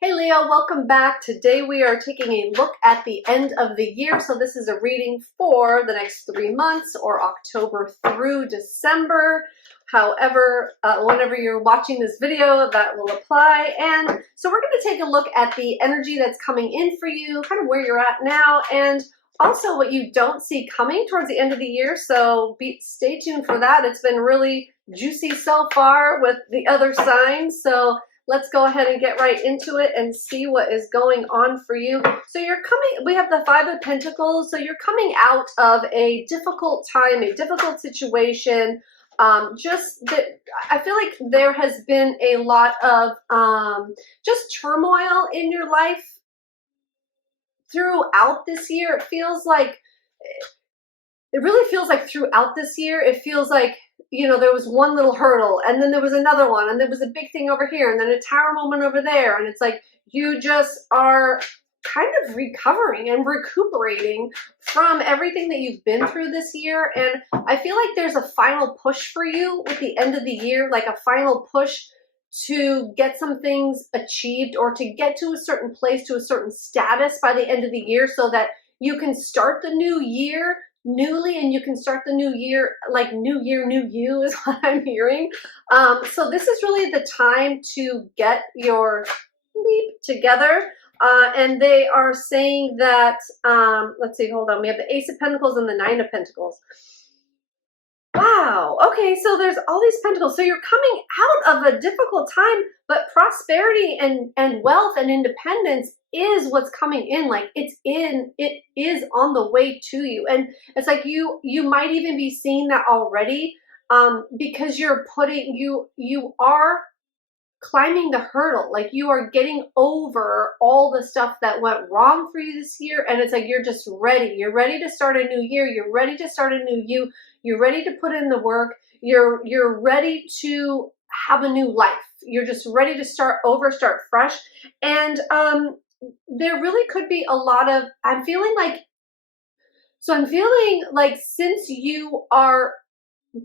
Hey Leo, welcome back. Today we are taking a look at the end of the year. So this is a reading for the next 3 months or October through December. However, whenever you're watching this video, that will apply. And so we're going to take a look at the energy that's coming in for you, kind of where you're at now, and also what you don't see coming towards the end of the year. So stay tuned for that. It's been really juicy so far with the other signs. So let's go ahead and get right into it and see what is going on for you. So we have the Five of Pentacles. So you're coming out of a difficult time, a difficult situation. I feel like there has been a lot of just turmoil in your life throughout this year. It really feels like throughout this year, it feels like, there was one little hurdle and then there was another one and there was a big thing over here and then a tower moment over there. And it's like, you just are kind of recovering and recuperating from everything that you've been through this year. And I feel like there's a final push for you with the end of the year, like a final push to get some things achieved or to get to a certain place, to a certain status by the end of the year so that you can start the new year newly, and you can start the new year like new year, new you is what I'm hearing. So this is really the time to get your leap together. And they are saying that, let's see, hold on. We have the Ace of Pentacles and the Nine of Pentacles. Wow. Okay, so there's all these pentacles. So you're coming out of a difficult time, but prosperity and wealth and independence is what's coming in. Like it is on the way to you. And it's like you might even be seeing that already, because you are climbing the hurdle. Like you are getting over all the stuff that went wrong for you this year. And it's like, you're just ready. You're ready to start a new year. You're ready to start a new you. You're ready to put in the work. You're ready to have a new life. You're just ready to start over, start fresh. And there really could be a lot of, I'm feeling like since you are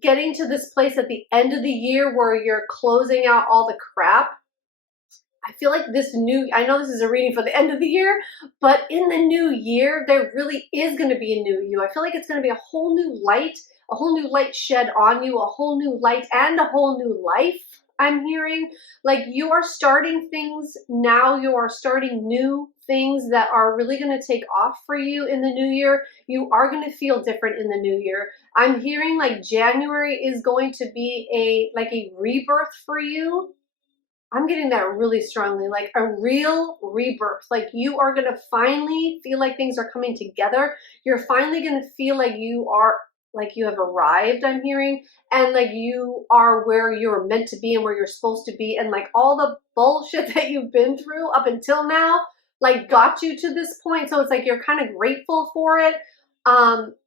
getting to this place at the end of the year where you're closing out all the crap, I feel like I know this is a reading for the end of the year, but in the new year, there really is going to be a new you. I feel like it's going to be a whole new light shed on you, a whole new light and a whole new life. I'm hearing like you are starting things now. You are starting new things that are really going to take off for you in the new year. You are going to feel different in the new year. I'm hearing like January is going to be a rebirth for you. I'm getting that really strongly, like a real rebirth. Like you are going to finally feel like things are coming together. You're finally going to feel like you have arrived, I'm hearing, and like you are where you're meant to be and where you're supposed to be. And like all the bullshit that you've been through up until now, like got you to this point. So it's like, you're kind of grateful for it.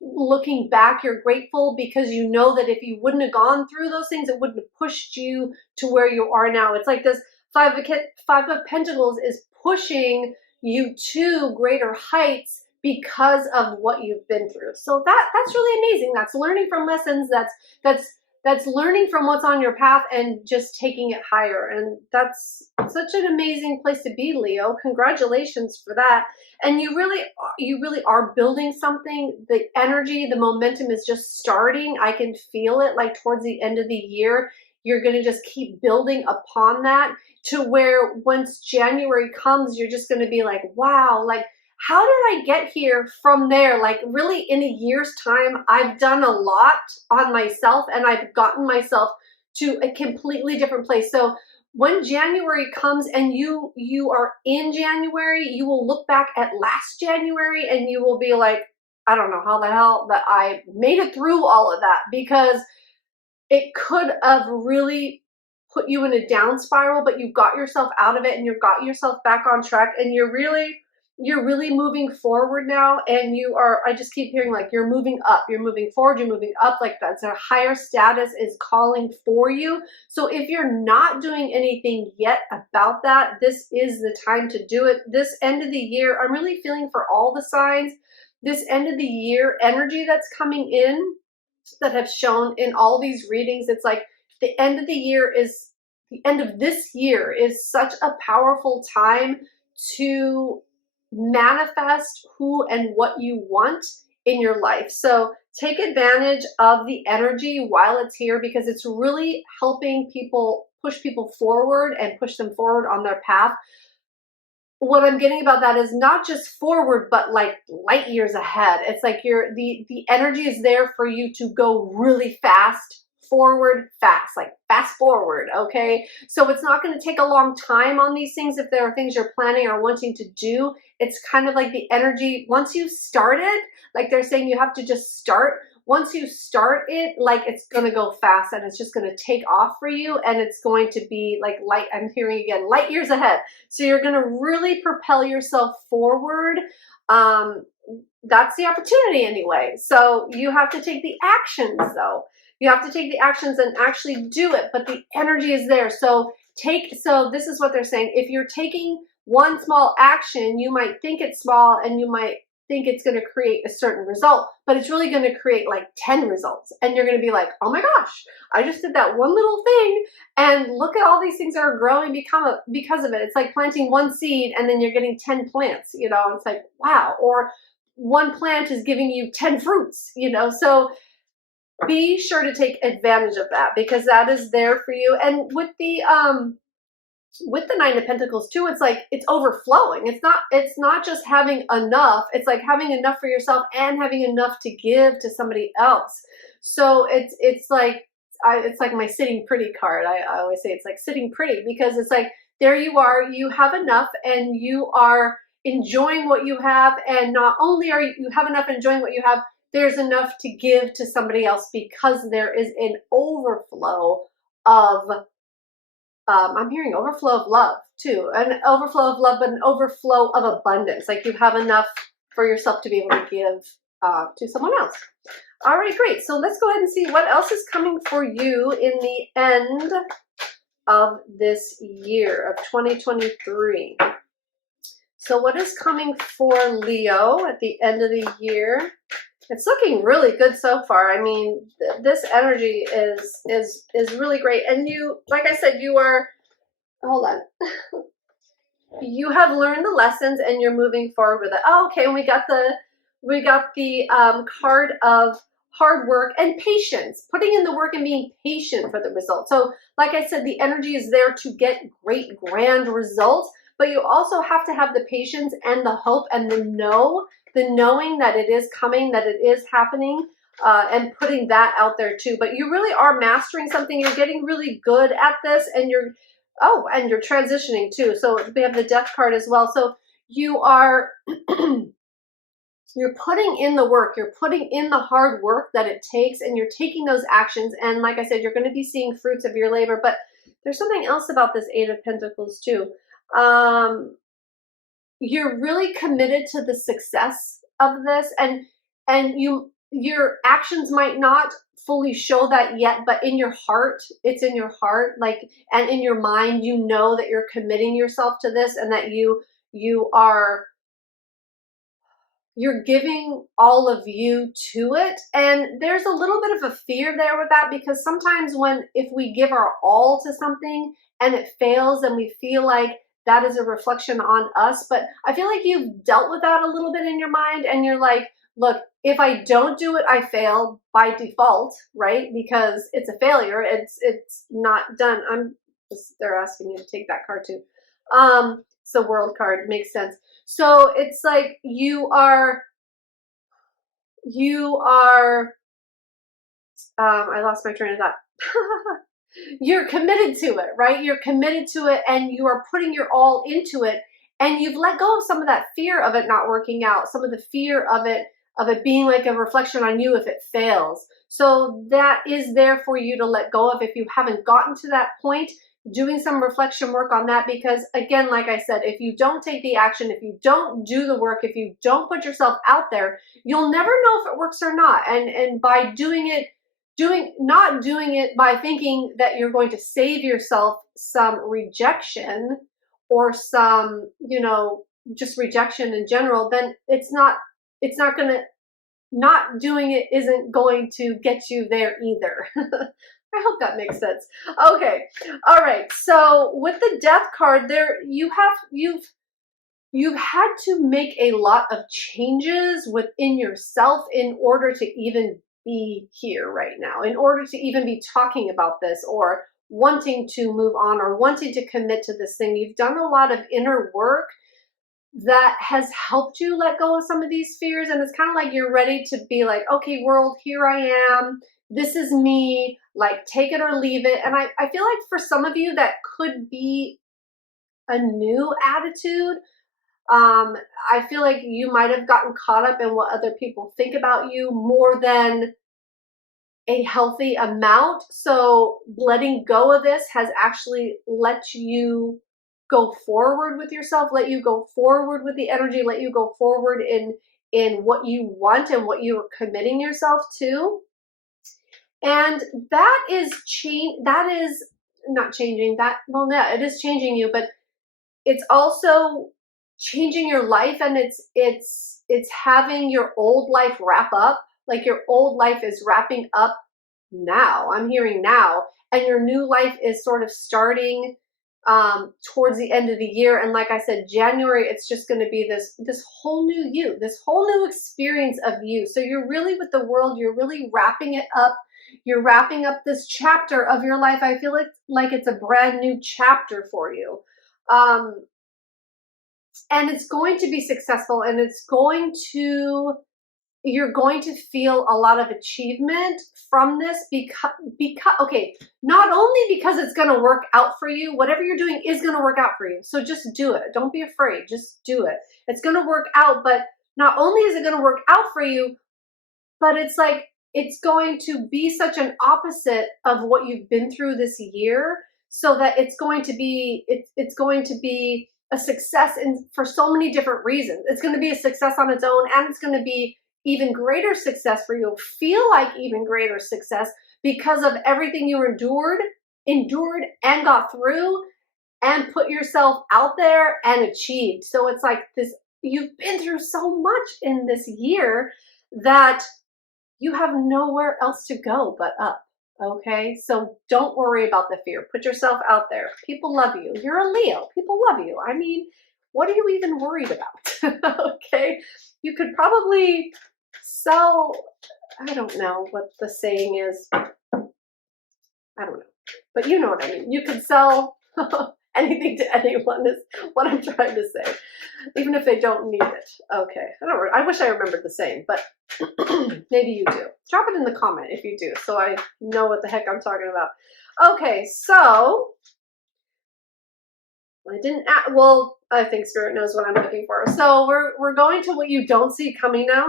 Looking back, you're grateful because you know that if you wouldn't have gone through those things, it wouldn't have pushed you to where you are now. It's like this Five of Pentacles is pushing you to greater heights because of what you've been through. So that's really amazing. That's learning from lessons. That's learning from what's on your path and just taking it higher. And that's such an amazing place to be, Leo. Congratulations for that. And you really are building something. The energy, the momentum is just starting. I can feel it like towards the end of the year. You're going to just keep building upon that to where once January comes, you're just going to be like, wow, like, how did I get here from there? Like really in a year's time, I've done a lot on myself and I've gotten myself to a completely different place. So when January comes and you are in January, you will look back at last January and you will be like, I don't know how the hell that I made it through all of that, because it could have really put you in a down spiral, but you got yourself out of it and you got yourself back on track, and you're really moving forward now. And I just keep hearing like you're moving up, you're moving forward, you're moving up, like that's a higher status is calling for you. So if you're not doing anything yet about that, this is the time to do it. This end of the year, I'm really feeling for all the signs, this end of the year energy that's coming in that have shown in all these readings. It's like the end of the year is the end of this year is such a powerful time to manifest who and what you want in your life. So take advantage of the energy while it's here, because it's really helping people, push people forward and push them forward on their path. What I'm getting about that is not just forward, but like light years ahead. It's like the energy is there for you to go really fast, forward fast, like fast forward. Okay. So it's not going to take a long time on these things. If there are things you're planning or wanting to do, it's kind of like the energy, once you started, like they're saying, you have to just start. Once you start it, like it's going to go fast and it's just going to take off for you, and it's going to be like light, I'm hearing again, light years ahead. So you're going to really propel yourself forward. That's the opportunity anyway. So you have to take the actions though. You have to take the actions and actually do it, but the energy is there. So this is what they're saying. If you're taking one small action, you might think it's small and you might think it's going to create a certain result, but it's really going to create like 10 results. And you're going to be like, oh my gosh, I just did that one little thing, and look at all these things that are growing because of it. It's like planting one seed and then you're getting 10 plants, you know, it's like, wow. Or one plant is giving you 10 fruits, you know. So be sure to take advantage of that, because that is there for you. And with the Nine of Pentacles too, it's like it's overflowing. It's not just having enough. It's like having enough for yourself and having enough to give to somebody else. So it's like my sitting pretty card. I always say it's like sitting pretty, because it's like there you are, you have enough and you are enjoying what you have, and not only are you have enough enjoying what you have, there's enough to give to somebody else, because there is an overflow of I'm hearing overflow of love too, an overflow of love, but an overflow of abundance. Like you have enough for yourself to be able to give to someone else. All right, great. So let's go ahead and see what else is coming for you in the end of this year of 2023. So what is coming for Leo at the end of the year? It's looking really good so far. I mean, this energy is really great. And you, like I said, you are, hold on. You have learned the lessons and you're moving forward with it. Oh, okay. And we got the card of hard work and patience, putting in the work and being patient for the result. So like I said, the energy is there to get great, grand results, but you also have to have the patience and the hope and the knowing that it is coming, that it is happening, and putting that out there too. But you really are mastering something. You're getting really good at this, and you're transitioning too. So we have the Death card as well. So you are, you're putting in the work, you're putting in the hard work that it takes, and you're taking those actions. And like I said, you're going to be seeing fruits of your labor. But there's something else about this Eight of Pentacles too. You're really committed to the success of this, and your actions might not fully show that yet, but in your heart, it's in your heart, like, and in your mind, you know that you're committing yourself to this, and that you're giving all of you to it. And there's a little bit of a fear there with that, because sometimes if we give our all to something and it fails, and we feel like that is a reflection on us. But I feel like you've dealt with that a little bit in your mind, and you're like, look, if I don't do it, I fail by default, right? Because it's a failure. It's not done. They're asking me to take that card too. So World card makes sense. So it's like you are, I lost my train of thought. You're committed to it, right? You're committed to it, and you are putting your all into it, and you've let go of some of that fear of it not working out, some of the fear of it being like a reflection on you if it fails. So that is there for you to let go of if you haven't gotten to that point, doing some reflection work on that. Because again, like I said, if you don't take the action, if you don't do the work, if you don't put yourself out there, you'll never know if it works or not. And by not doing it by thinking that you're going to save yourself some rejection or some, just rejection in general, then not doing it isn't going to get you there either. I hope that makes sense. Okay. All right. So with the Death card there, you've had to make a lot of changes within yourself in order to even be here right now, in order to even be talking about this or wanting to move on or wanting to commit to this thing. You've done a lot of inner work that has helped you let go of some of these fears. And it's kind of like you're ready to be like, okay, world, here I am. This is me. Like, take it or leave it. And I feel like for some of you, that could be a new attitude. I feel like you might have gotten caught up in what other people think about you more than a healthy amount. So letting go of this has actually let you go forward with yourself, let you go forward with the energy, let you go forward in what you want and what you're committing yourself to. And that is not changing that. Well, no, it is changing you, but it's also changing your life, and it's having your old life wrap up. Like, your old life is wrapping up now. I'm hearing now. And your new life is sort of starting towards the end of the year. And like I said, January, it's just going to be this whole new you, this whole new experience of you. So you're really with the world. You're really wrapping it up. You're wrapping up this chapter of your life. I feel like it's a brand new chapter for you. And it's going to be successful, and you're going to feel a lot of achievement from this because okay, not only because it's going to work out for you, whatever you're doing is going to work out for you. So just do it. Don't be afraid. Just do it. It's going to work out, but not only is it going to work out for you, but it's like, it's going to be such an opposite of what you've been through this year, so that it's going to be a success for so many different reasons. It's going to be a success on its own, and it's going to be even greater success for you. Feel like even greater success because of everything you endured and got through and put yourself out there and achieved. So it's like this, you've been through so much in this year that you have nowhere else to go but up. Okay, so don't worry about the fear. Put yourself out there. People love you. You're a Leo. People love you. I mean, what are you even worried about? Okay, you could probably sell, I don't know what the saying is. I don't know, but you know what I mean. You could sell anything to anyone is what I'm trying to say, even if they don't need it. Okay, I wish I remembered the saying, but maybe you do. Drop it in the comment if you do, so I know what the heck I'm talking about. Okay, so I think Spirit knows what I'm looking for. So we're going to what you don't see coming now.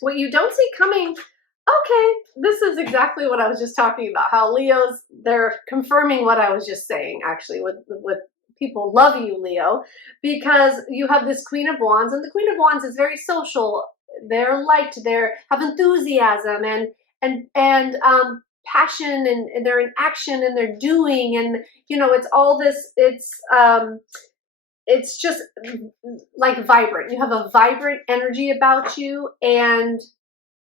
What you don't see coming. Okay, this is exactly what I was just talking about. How Leos, they're confirming what I was just saying, actually, with people love you, Leo, because you have this Queen of Wands, and the Queen of Wands is very social. They're liked. They have enthusiasm and passion, and they're in action, and they're doing, and it's all this. It's just like vibrant. You have a vibrant energy about you, and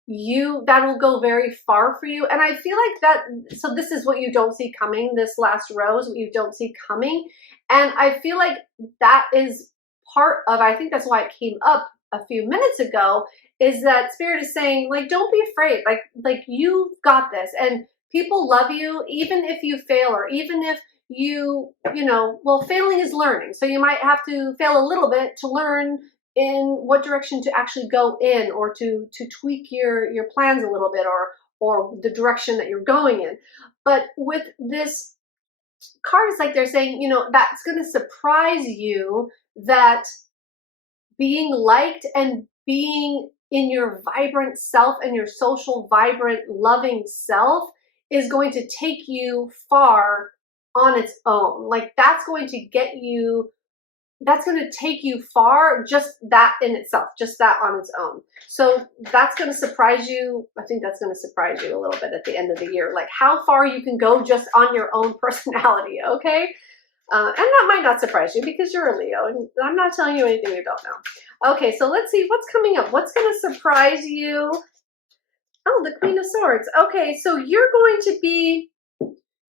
that will go very far for you. And I feel like that, so this is what you don't see coming. This last row is what you don't see coming. And I feel like that is part of, I think that's why it came up a few minutes ago, is that Spirit is saying, like, don't be afraid. Like you've got this, and people love you, even if you fail, or even if failing is learning. So you might have to fail a little bit to learn in what direction to actually go in, or to tweak your plans a little bit, or the direction that you're going in. But with this card, it's like they're saying, that's going to surprise you, that being liked and being in your vibrant self and your social, vibrant, loving self is going to take you far on its own. Like, that's going to take you far, just that in itself, just that on its own. So that's going to surprise you. I think that's going to surprise you a little bit at the end of the year, like how far you can go just on your own personality, okay? And that might not surprise you because you're a Leo, and I'm not telling you anything you don't know. Okay, so let's see what's coming up. What's going to surprise you? Oh, the Queen of Swords. Okay, so you're going to be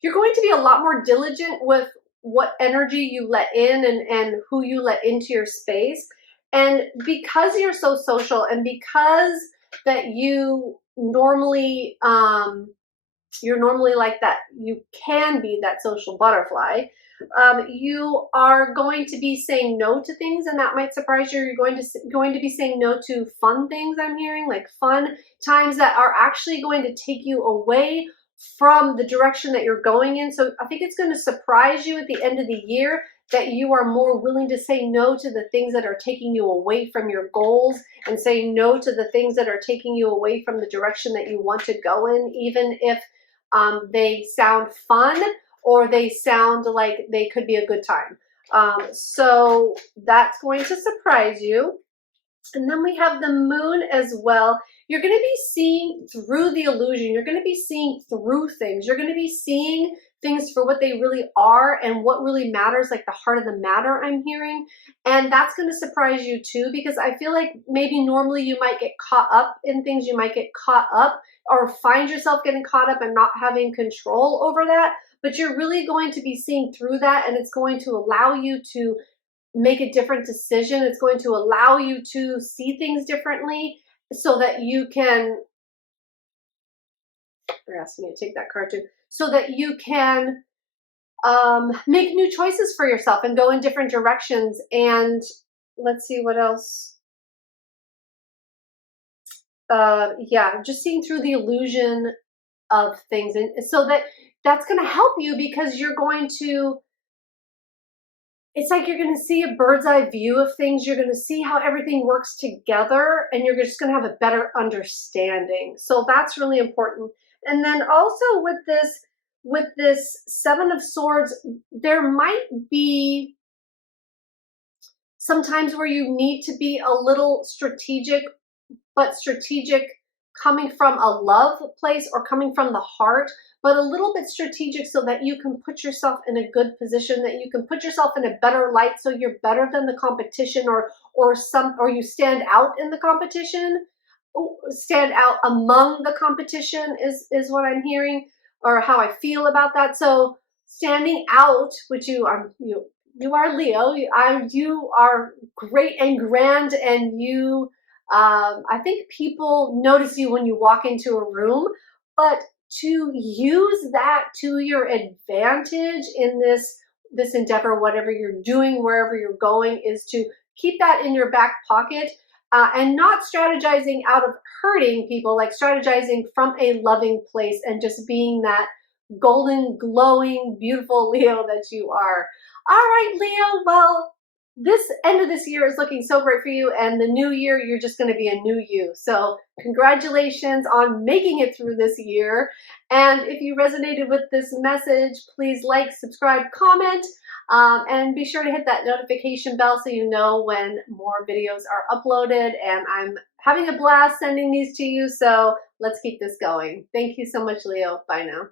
you're going to be a lot more diligent with what energy you let in and who you let into your space. And because you're so social and because that you're normally like that, you can be that social butterfly. You are going to be saying no to things, and that might surprise you. You're going to be saying no to fun things. I'm hearing like fun times that are actually going to take you away from the direction that you're going in. So I think it's going to surprise you at the end of the year that you are more willing to say no to the things that are taking you away from your goals, and saying no to the things that are taking you away from the direction that you want to go in, even if they sound fun or they sound like they could be a good time. So that's going to surprise you. And then we have the moon as well. You're going to be seeing through the illusion. You're going to be seeing through things. You're going to be seeing things for what they really are and what really matters, like the heart of the matter, I'm hearing. And that's going to surprise you too, because I feel like maybe normally you might get caught up in things. You might get caught up or find yourself getting caught up and not having control over that. But you're really going to be seeing through that, and it's going to allow you to make a different decision. It's going to allow you to see things differently so that you can, they're asking me to take that card too, so that you can make new choices for yourself and go in different directions. And let's see what else. Yeah, just seeing through the illusion of things. And so that's going to help you, because you're going to, it's like you're going to see a bird's eye view of things. You're going to see how everything works together, and you're just going to have a better understanding. So that's really important. And then also with this Seven of Swords, there might be sometimes where you need to be a little strategic, but strategic coming from a love place or coming from the heart, but a little bit strategic so that you can put yourself in a good position, that you can put yourself in a better light, so you're better than the competition, or you stand out in the competition, stand out among the competition is what I'm hearing, or how I feel about that. So standing out, which you are Leo, you are great and grand, and you I think people notice you when you walk into a room, but to use that to your advantage in this endeavor, whatever you're doing, wherever you're going, is to keep that in your back pocket, and not strategizing out of hurting people, like strategizing from a loving place and just being that golden, glowing, beautiful Leo that you are. All right, Leo, well, this end of this year is looking so great for you, and the new year, you're just going to be a new you. So congratulations on making it through this year. And if you resonated with this message, please like, subscribe, comment, and be sure to hit that notification bell so you know when more videos are uploaded. And I'm having a blast sending these to you, so let's keep this going. Thank you so much, Leo. Bye now.